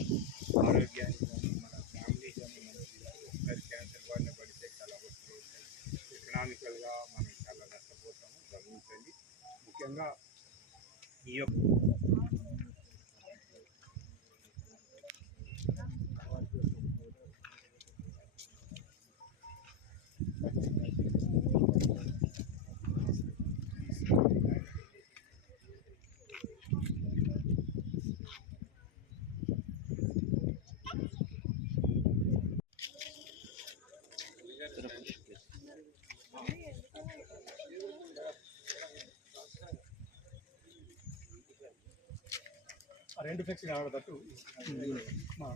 ఆరోగ్యానికి కానీ మన ఫ్యామిలీ కానీ మంచిది ఒకసారి క్యాన్సర్ బారిన పడితే చాలా వస్తువులు ఉంటాయి ఎకనామికల్గా మనం చాలా నష్టపోతాము గమనించండి. ముఖ్యంగా ఈ యొక్క రెండు ఫ్లెక్స్ ఆడదట్టు మా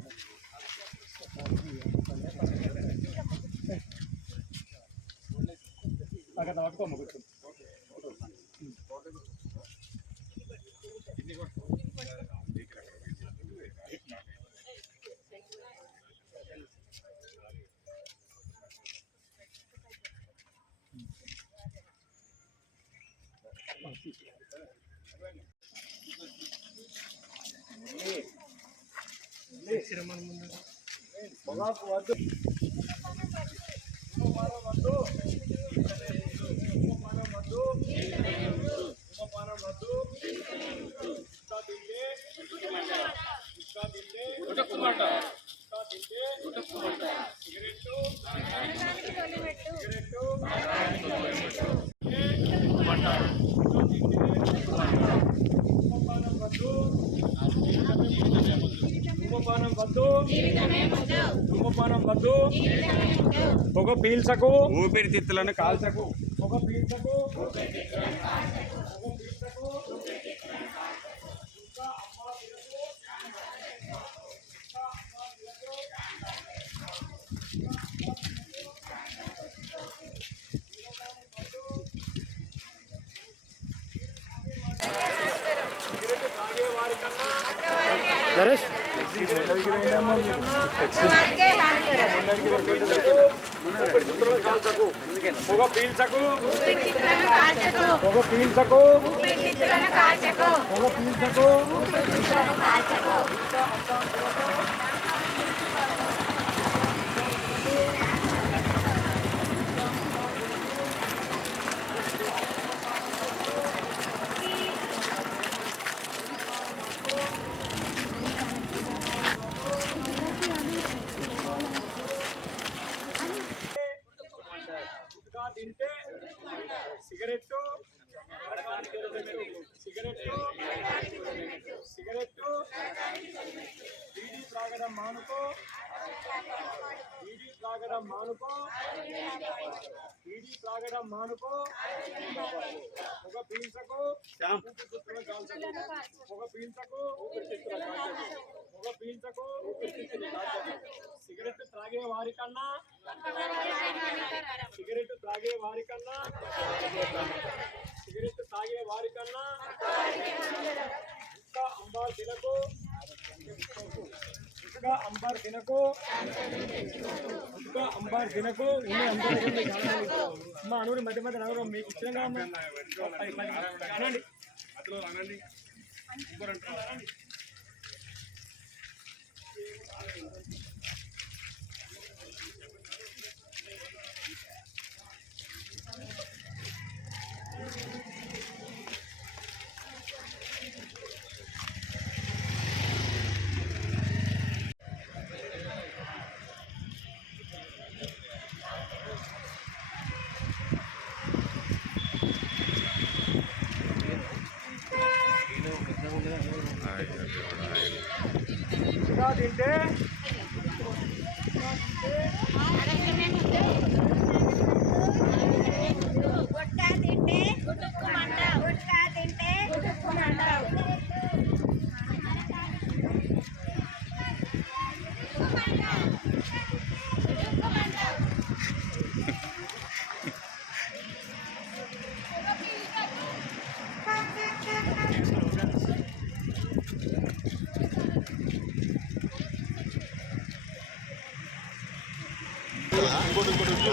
అక్కడ పట్టుకోమ్మ కూర్చో. పొగాకు వద్దు ధూమపానం వద్దు పొగ పీల్చకు ఊపిరితిత్తులను కాల్చకు పొగ పీల్చకు పొగ పీల్చకు పొగ పీల్చకు పొగ పీల్చకు పొగ పీల్చకు బీడీ త్రాగడం మానుకో. బీడీ త్రాగడం మానుకో. బీడీ త్రాగడం మానుకో. పొగ పీల్చకు. పొగ పీల్చకు. పొగ పీల్చకు. సిగరెట్ త్రాగే వారి కన్నా. సిగరెట్ తాగే వారి కన్నా. సిగరెట్ తాగే వారి కన్నా. ఇంకా అంబార్ తినకు. ఇంకా అంబార్ తినకు. అమ్మ అనూరి మధ్య మధ్య నగరం మీకు పది అనండి. అతను అనండి. ఇంకా తింటే గుట్కా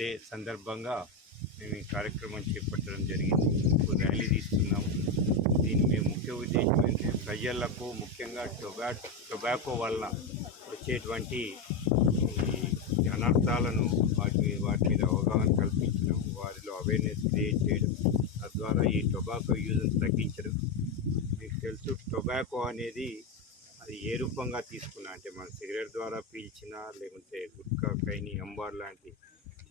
డే సందర్భంగా మేము ఈ కార్యక్రమం చేపట్టడం జరిగింది. ర్యాలీ తీస్తున్నాము. దీని మేము ముఖ్య ఉద్దేశం ఏంటంటే ప్రజలకు ముఖ్యంగా టొబా టొబాకో వల్ల వచ్చేటువంటి అనర్థాలను వాటి మీద వాటి మీద అవగాహన కల్పించడం వారిలో అవేర్నెస్ క్రియేట్ చేయడం తద్వారా ఈ టొబాకో యూజ్ని తగ్గించడం. మీకు తెలుసు టొబాకో అనేది అది ఏ రూపంగా తీసుకున్నా అంటే మన సిగరెట్ ద్వారా పీల్చినా లేకుంటే గుట్కా కైని అంబార్ లాంటి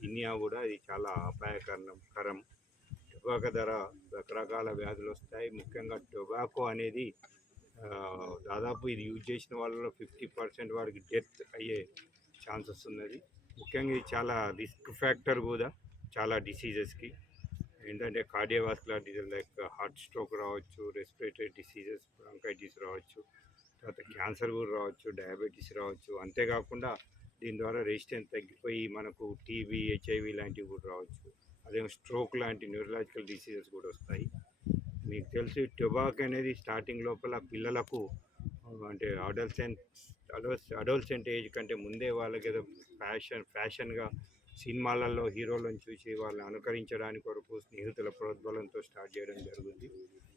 ఇన్యా కూడా ఇది చాలా అపాయకరం కరం. టొబాకో ధర రకరకాల వ్యాధులు వస్తాయి. ముఖ్యంగా టొబాకో అనేది దాదాపు ఇది యూజ్ చేసిన వాళ్ళలో ఫిఫ్టీ పర్సెంట్ వారికి డెత్ అయ్యే ఛాన్సెస్ ఉన్నది. ముఖ్యంగా ఇది చాలా రిస్క్ ఫ్యాక్టర్ కూడా చాలా డిసీజెస్కి. ఏంటంటే cardiovascular disease like heart stroke రావచ్చు రెస్పిరేటరీ డిసీజెస్ బ్రాంకైటిస్ రావచ్చు తర్వాత క్యాన్సర్ కూడా రావచ్చు డయాబెటీస్ రావచ్చు. అంతేకాకుండా దీని ద్వారా రెసిస్టెన్స్ తగ్గిపోయి మనకు టీబీ హెచ్ఐవి లాంటివి కూడా రావచ్చు. అదే స్ట్రోక్ లాంటి న్యూరలాజికల్ డిసీజెస్ కూడా వస్తాయి. మీకు తెలుసు టొబాక్ అనేది స్టార్టింగ్ లోపల పిల్లలకు అంటే అడల్సెంట్ అడల్స్ అడల్సెంట్ ఏజ్ కంటే ముందే వాళ్ళకి ఏదో ఫ్యాషన్ ఫ్యాషన్గా సినిమాలలో హీరోలను చూసి వాళ్ళని అనుకరించడానికి కొరకు స్నేహితుల ప్రోద్బలంతో స్టార్ట్ చేయడం జరుగుతుంది.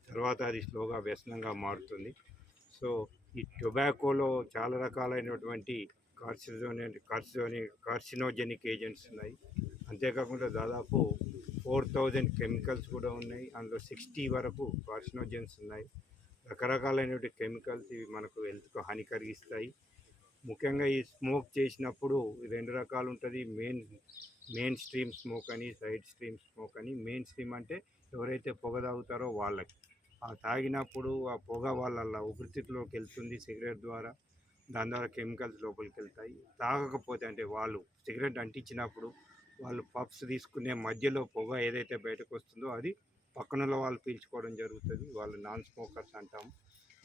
తర్వాత అది స్లోగా వ్యసనంగా మారుతుంది. సో ఈ టొబాకోలో చాలా రకాలైనటువంటి కార్సిజోని కార్సిజోని కార్సినోజెనిక్ ఏజెంట్స్ ఉన్నాయి. అంతేకాకుండా దాదాపు ఫోర్ థౌజండ్ కెమికల్స్ కూడా ఉన్నాయి. అందులో సిక్స్టీ వరకు కార్సినోజెన్స్ ఉన్నాయి. రకరకాలైనటువంటి కెమికల్స్ ఇవి మనకు హెల్త్కు హాని కలిగిస్తాయి. ముఖ్యంగా ఈ స్మోక్ చేసినప్పుడు రెండు రకాలు ఉంటుంది. మెయిన్ మెయిన్ స్ట్రీమ్ స్మోక్ అని సైడ్ స్ట్రీమ్ స్మోక్ అని. మెయిన్ స్ట్రీమ్ అంటే ఎవరైతే పొగ తాగుతారో వాళ్ళకి. ఆ తాగినప్పుడు ఆ పొగ వాళ్ళ ఊపిరితిత్తులోకి వెళ్తుంది సిగరెట్ ద్వారా. దాని ద్వారా కెమికల్స్ లోపలికి వెళ్తాయి తాగకపోతే అంటే వాళ్ళు సిగరెట్ అంటించినప్పుడు వాళ్ళు పఫ్స్ తీసుకునే మధ్యలో పొగ ఏదైతే బయటకు వస్తుందో అది పక్కనలో వాళ్ళు పీల్చుకోవడం జరుగుతుంది. వాళ్ళు నాన్ స్మోకర్స్ అంటాము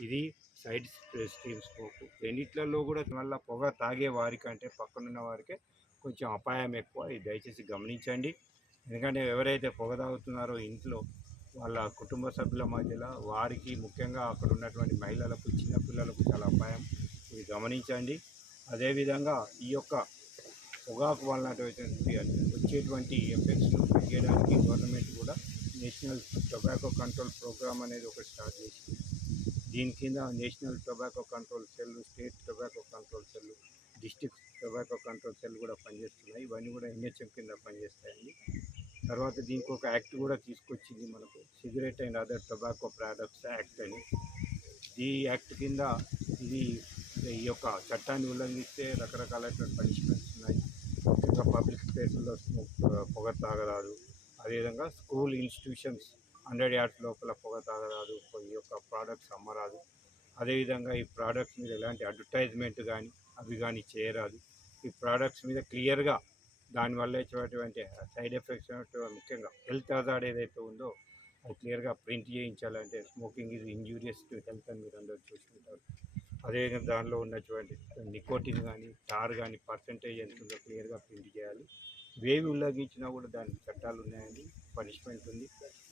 ఇది సైడ్ స్ట్రీమ్ స్మోక్. రెండిట్లలో కూడా మళ్ళీ పొగ తాగే వారికంటే పక్కనున్న వారికే కొంచెం అపాయం ఎక్కువ. ఇది దయచేసి గమనించండి. ఎందుకంటే ఎవరైతే పొగ తాగుతున్నారో ఇంట్లో వాళ్ళ కుటుంబ సభ్యుల మధ్యలో వారికి ముఖ్యంగా అక్కడ ఉన్నటువంటి మహిళలకు చిన్నపిల్లలకు చాలా అపాయం. ఇది గమనించండి. అదేవిధంగా ఈ యొక్క పొగాకు వలన వచ్చేటువంటి ఎఫెక్ట్స్ను తగ్గించడానికి గవర్నమెంట్ కూడా నేషనల్ టొబాకో కంట్రోల్ ప్రోగ్రామ్ అనేది ఒకటి స్టార్ట్ చేసింది. దీని కింద national tobacco control cell state tobacco control cell district tobacco control cell కూడా పనిచేస్తున్నాయి. ఇవన్నీ కూడా ఎన్హెచ్ఎం కింద పనిచేస్తాయండి. తర్వాత దీనికి ఒక యాక్ట్ కూడా తీసుకొచ్చింది మనకు. Cigarette and other tobacco products act అని. ఈ యాక్ట్ కింద ఇది ఈ యొక్క చట్టాన్ని ఉల్లంఘిస్తే రకరకాలైనటువంటి పనిష్మెంట్స్ ఉన్నాయి. ఇంకా పబ్లిక్ ప్లేసుల్లో పొగ తాగరాదు. అదేవిధంగా స్కూల్ ఇన్స్టిట్యూషన్స్ హండ్రెడ్ యార్డ్స్ లోపల పొగ తాగరాదు ఈ యొక్క ప్రోడక్ట్స్ అమ్మరాదు. అదేవిధంగా ఈ ప్రోడక్ట్స్ మీద ఎలాంటి అడ్వర్టైజ్మెంట్ కానీ అవి కానీ చేయరాదు. ఈ ప్రోడక్ట్స్ మీద క్లియర్గా దానివల్ల వచ్చేటువంటి సైడ్ ఎఫెక్ట్స్ ముఖ్యంగా హెల్త్ హజార్డ్ ఏదైతే ఉందో క్లియర్గా ప్రింట్ చేయించాలంటే స్మోకింగ్ ఇది ఇంజూరియస్ టు హెల్త్ అని మీరు అందరూ చూసుకుంటారు. అదేవిధంగా దానిలో ఉన్నటువంటి నికోటిన్ కానీ టార్ కానీ పర్సంటేజ్ ఎంత ఉందో క్లియర్గా ప్రింట్ చేయాలి. వేవి ఉల్లంఘించినా కూడా దానికి చట్టాలు ఉన్నాయండి. పనిష్మెంట్ ఉంది.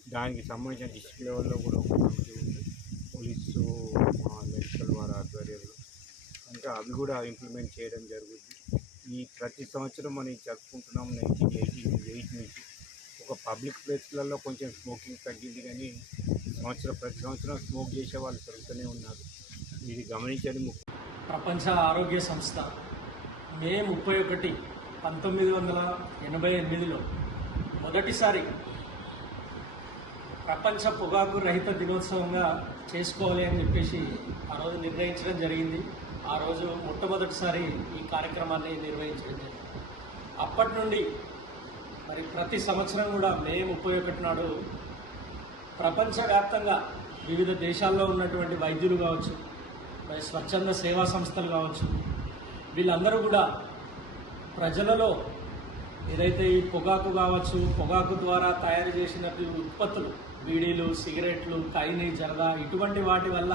దానికి సంబంధించిన డిస్ట్రిక్ట్ లెవెల్లో కూడా ఒక కమిటీ ఉంది. పోలీసు మా మెడికల్ వారి ఆధ్వర్యంలో. ఇంకా అవి కూడా ఇంప్లిమెంట్ చేయడం జరుగుతుంది. ఈ ప్రతి సంవత్సరం మనం జరుపుకుంటున్నాం నైన్టీన్ ఎయిటీ ఎయిట్ నుంచి. ఒక పబ్లిక్ ప్లేస్లలో కొంచెం స్మోకింగ్ తగ్గింది కానీ సంవత్సరం ప్రతి సంవత్సరం స్మోక్ చేసే వాళ్ళు పెరుగుతూనే ఉన్నారు. ఇది గమనించడం ముఖ్యం ప్రపంచ ఆరోగ్య సంస్థ మే ముప్పై ఒకటి పంతొమ్మిది వందల ఎనభై ఎనిమిదిలో మొదటిసారి ప్రపంచ పొగాకు రహిత దినోత్సవంగా చేసుకోవాలి అని చెప్పేసి ఆ రోజు నిర్ణయించడం జరిగింది. ఆ రోజు మొట్టమొదటిసారి ఈ కార్యక్రమాన్ని నిర్వహించడం జరిగింది. అప్పటి నుండి మరి ప్రతి సంవత్సరం కూడా మే ముప్పై ఒకటి నాడు ప్రపంచవ్యాప్తంగా వివిధ దేశాల్లో ఉన్నటువంటి వైద్యులు కావచ్చు మరి స్వచ్ఛంద సేవా సంస్థలు కావచ్చు వీళ్ళందరూ కూడా ప్రజలలో ఏదైతే ఈ పొగాకు కావచ్చు పొగాకు ద్వారా తయారు చేసినటువంటి ఉత్పత్తులు బీడీలు సిగరెట్లు కైని జరదా ఇటువంటి వాటి వల్ల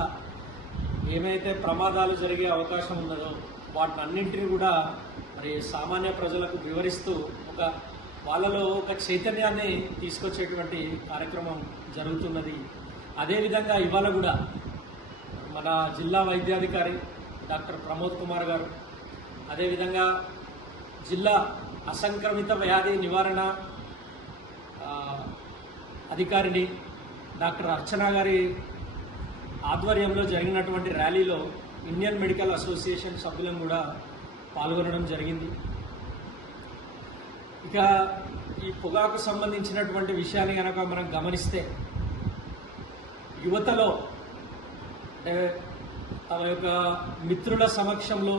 ఏమైతే ప్రమాదాలు జరిగే అవకాశం ఉన్నదో వాటి అన్నింటినీ కూడా మరి సామాన్య ప్రజలకు వివరిస్తూ ఒక వాళ్ళలో ఒక చైతన్యాన్ని తీసుకొచ్చేటువంటి కార్యక్రమం జరుగుతున్నది. అదేవిధంగా ఇవాళ కూడా మన జిల్లా వైద్యాధికారి డాక్టర్ ప్రమోద్ కుమార్ గారు అదేవిధంగా జిల్లా అసంక్రమిత వ్యాధి నివారణ అధికారిని డాక్టర్ అర్చన గారి ఆధ్వర్యంలో జరిగినటువంటి ర్యాలీలో ఇండియన్ మెడికల్ అసోసియేషన్ సభ్యులను కూడా పాల్గొనడం జరిగింది. ఇక ఈ పొగాకు సంబంధించినటువంటి విషయాన్ని కనుక మనం గమనిస్తే యువతలో అంటే తమ యొక్క మిత్రుల సమక్షంలో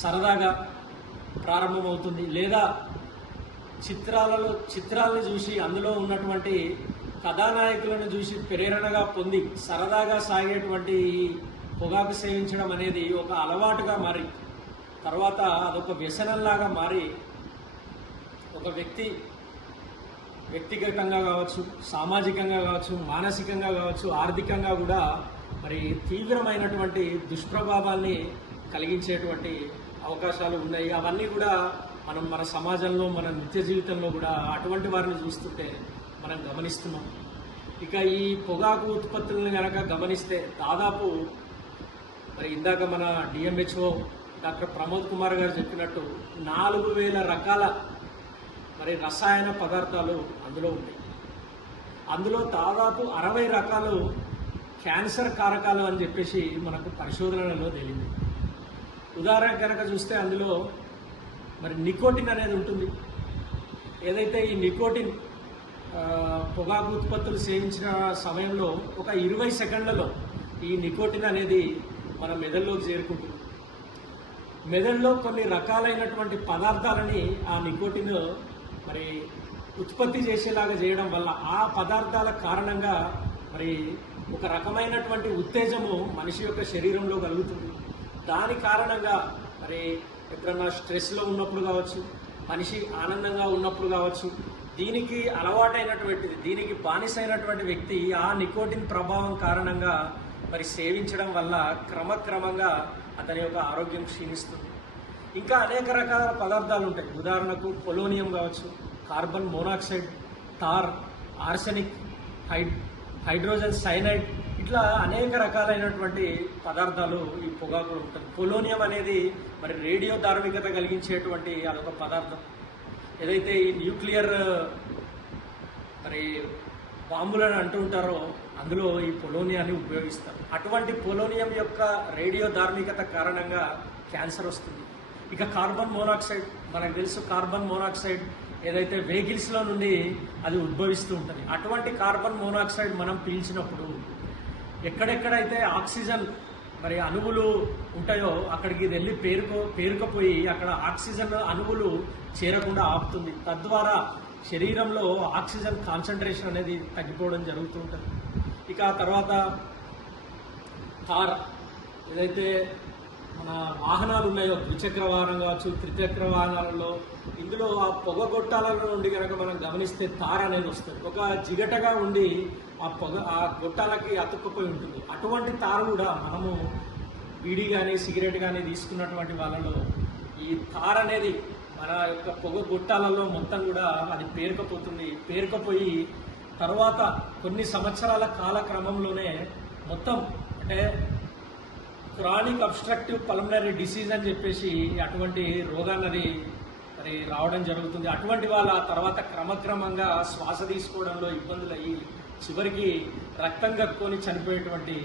సరదాగా ప్రారంభమవుతుంది. లేదా చిత్రాలలో చిత్రాలను చూసి అందులో ఉన్నటువంటి కథానాయకులను చూసి ప్రేరణగా పొంది సరదాగా సాగేటువంటి ఈ పొగాకు సేవించడం అనేది ఒక అలవాటుగా మారి తర్వాత అదొక వ్యసనంలాగా మారి ఒక వ్యక్తి వ్యక్తిగతంగా కావచ్చు సామాజికంగా కావచ్చు మానసికంగా కావచ్చు ఆర్థికంగా కూడా మరి తీవ్రమైనటువంటి దుష్ప్రభావాల్ని కలిగించేటువంటి అవకాశాలు ఉన్నాయి. అవన్నీ కూడా మనం మన సమాజంలో మన నిత్య జీవితంలో కూడా అటువంటి వారిని చూస్తుంటే మనం గమనిస్తున్నాం. ఇక ఈ పొగాకు ఉత్పత్తులను కనుక గమనిస్తే దాదాపు మరి ఇందాక మన డిఎంహెచ్ఓ డాక్టర్ ప్రమోద్ కుమార్ గారు చెప్పినట్టు నాలుగు వేల రకాల మరి రసాయన పదార్థాలు అందులో ఉంటాయి అందులో దాదాపు అరవై రకాలు క్యాన్సర్ కారకాలు అని చెప్పేసి మనకు పరిశోధనలలో తేలింది. ఉదాహరణ కనుక చూస్తే అందులో మరి నికోటిన్ అనేది ఉంటుంది. ఏదైతే ఈ నికోటిన్ పొగాకు ఉత్పత్తులు సేవించిన సమయంలో ఒక ఇరవై సెకండ్లలో ఈ నికోటిన్ అనేది మన మెదడులోకి చేరుకుంటుంది. మెదడులో కొన్ని రకాలైనటువంటి పదార్థాలని ఆ నికోటిన్ మరి ఉత్పత్తి చేసేలాగా చేయడం వల్ల ఆ పదార్థాల కారణంగా మరి ఒక రకమైనటువంటి ఉత్తేజము మనిషి యొక్క శరీరంలో కలుగుతుంది. దాని కారణంగా మరి ఎప్పుడన్నా స్ట్రెస్లో ఉన్నప్పుడు కావచ్చు మనిషి ఆనందంగా ఉన్నప్పుడు కావచ్చు దీనికి అలవాటైనటువంటిది దీనికి బానిసైనటువంటి వ్యక్తి ఆ నికోటిన్ ప్రభావం కారణంగా మరి సేవించడం వల్ల క్రమక్రమంగా అతని యొక్క ఆరోగ్యం క్షీణిస్తుంది. ఇంకా అనేక రకాల పదార్థాలు ఉంటాయి. ఉదాహరణకు పొలోనియం కావచ్చు carbon monoxide tar arsenic hyd hydrogen cyanide ఇట్లా అనేక రకాలైనటువంటి పదార్థాలు ఈ పొగాకులో ఉంటుంది పొలోనియం అనేది మరి రేడియో ధార్మికత కలిగించేటువంటి అదొక పదార్థం. ఏదైతే ఈ న్యూక్లియర్ మరి బాంబులను అంటూ ఉంటారో అందులో ఈ పొలోనియాన్ని ఉపయోగిస్తారు. అటువంటి పొలోనియం యొక్క రేడియో ధార్మికత కారణంగా క్యాన్సర్ వస్తుంది. ఇక కార్బన్ మోనాక్సైడ్ మనకు తెలుసు కార్బన్ మోనాక్సైడ్ ఏదైతే వెహికల్స్లో నుండి అది ఉద్భవిస్తూ ఉంటుంది. అటువంటి కార్బన్ మోనాక్సైడ్ మనం పీల్చినప్పుడు ఎక్కడెక్కడైతే ఆక్సిజన్ మరి అణువులు ఉంటాయో అక్కడికి ఇది వెళ్ళి పేరుకో పేరుకపోయి అక్కడ ఆక్సిజన్ అణువులు చేరకుండా ఆపుతుంది. తద్వారా శరీరంలో ఆక్సిజన్ కాన్సన్ట్రేషన్ అనేది తగ్గిపోవడం జరుగుతూ ఉంటుంది. ఇక ఆ తర్వాత కార్ ఏదైతే మన వాహనాలు ఉన్నాయో ద్విచక్ర వాహనం కావచ్చు త్రిచక్ర వాహనాలలో ఇందులో ఆ పొగ గొట్టాల నుండి కనుక మనం గమనిస్తే తార అనేది వస్తుంది. ఒక జిగటగా ఉండి ఆ పొగ ఆ గొట్టాలకి అతుక్కుపోయి ఉంటుంది. అటువంటి తార కూడా మనము బీడీ కానీ సిగరెట్ కానీ తీసుకున్నటువంటి వాళ్ళలో ఈ తార అనేది మన యొక్క పొగ గొట్టాలలో మొత్తం కూడా అది పేరుకపోతుంది. పేరుకపోయి తర్వాత కొన్ని సంవత్సరాల కాలక్రమంలోనే మొత్తం అంటే క్రానిక్ అబ్స్ట్రక్టివ్ పల్మనరీ డిసీజ్ అని చెప్పేసి అటువంటి రోగాన్నది మరి రావడం జరుగుతుంది. అటువంటి వాళ్ళ తర్వాత క్రమక్రమంగా శ్వాస తీసుకోవడంలో ఇబ్బందులు అయ్యి చివరికి రక్తం కక్కుని చనిపోయేటువంటి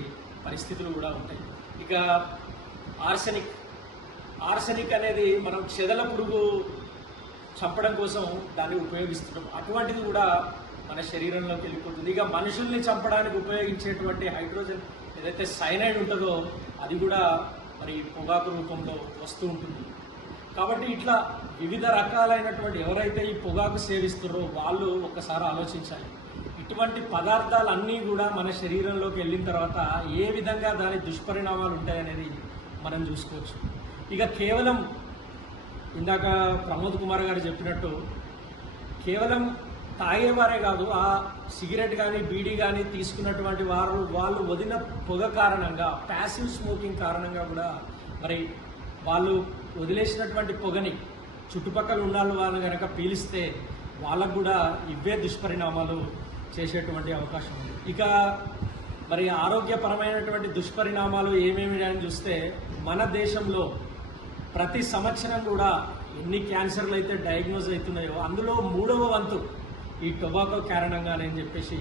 పరిస్థితులు కూడా ఉంటాయి. ఇక ఆర్సెనిక్ ఆర్సెనిక్ అనేది మనం చెదల పురుగు చంపడం కోసం దాన్ని ఉపయోగిస్తున్నాం అటువంటిది కూడా మన శరీరంలోకి వెళ్ళిపోతుంది. ఇక మనుషుల్ని చంపడానికి ఉపయోగించేటువంటి హైడ్రోజన్ ఏదైతే సైనైడ్ ఉంటుందో అది కూడా మరి పొగాకు రూపంలో వస్తూ ఉంటుంది. కాబట్టి ఇట్లా వివిధ రకాలైనటువంటి ఎవరైతే ఈ పొగాకు సేవిస్తారో వాళ్ళు ఒక్కసారి ఆలోచించాలి. ఇటువంటి పదార్థాలన్నీ కూడా మన శరీరంలోకి వెళ్ళిన తర్వాత ఏ విధంగా దాని దుష్పరిణామాలు ఉంటాయనేది మనం చూసుకోవచ్చు. ఇక కేవలం ఇందాక ప్రమోద్ కుమార్ గారు చెప్పినట్టు కేవలం తాగేవారే కాదు ఆ సిగరెట్ కానీ బీడీ కానీ తీసుకున్నటువంటి వారు వాళ్ళు వదిన పొగ కారణంగా ప్యాసివ్ స్మోకింగ్ కారణంగా కూడా మరి వాళ్ళు వదిలేసినటువంటి పొగని చుట్టుపక్కల ఉన్న వాళ్ళు కనుక పీలిస్తే వాళ్ళకు కూడా ఇవే దుష్పరిణామాలు చేసేటువంటి అవకాశం ఉంది. ఇక మరి ఆరోగ్యపరమైనటువంటి దుష్పరిణామాలు ఏమేమి అని చూస్తే మన దేశంలో ప్రతి సంవత్సరం కూడా ఎన్ని క్యాన్సర్లు అయితే డయాగ్నోజ్ అవుతున్నాయో అందులో మూడవ వంతు ఈ టొబాకో కారణంగానే అని చెప్పేసి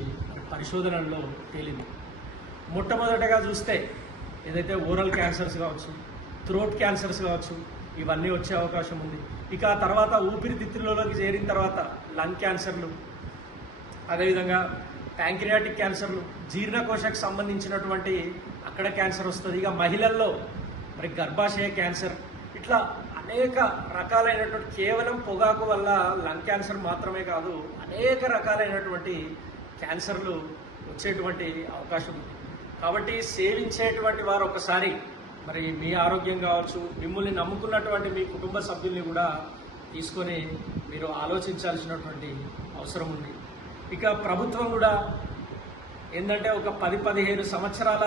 పరిశోధనల్లో తేలింది. మొట్టమొదటగా చూస్తే ఏదైతే ఓరల్ క్యాన్సర్స్ కావచ్చు థ్రోట్ క్యాన్సర్స్ కావచ్చు ఇవన్నీ వచ్చే అవకాశం ఉంది. ఇక ఆ తర్వాత ఊపిరితిత్తులలోకి చేరిన తర్వాత లంగ్ క్యాన్సర్లు అదేవిధంగా ప్యాంక్రియాటిక్ క్యాన్సర్లు జీర్ణకోశకు సంబంధించినటువంటి అక్కడ క్యాన్సర్ వస్తుంది. ఇక మహిళల్లో మరి గర్భాశయ క్యాన్సర్ ఇట్లా అనేక రకాలైనటువంటి కేవలం పొగాకు వల్ల లంగ్ క్యాన్సర్ మాత్రమే కాదు అనేక రకాలైనటువంటి క్యాన్సర్లు వచ్చేటువంటి అవకాశం ఉంది. కాబట్టి సేవించేటువంటి వారు ఒకసారి మరి మీ ఆరోగ్యం కావచ్చు మిమ్మల్ని నమ్ముకున్నటువంటి మీ కుటుంబ సభ్యుల్ని కూడా తీసుకొని మీరు ఆలోచించాల్సినటువంటి అవసరం ఉంది. ఇక ప్రభుత్వం కూడా ఏంటంటే ఒక పది పదిహేను సంవత్సరాల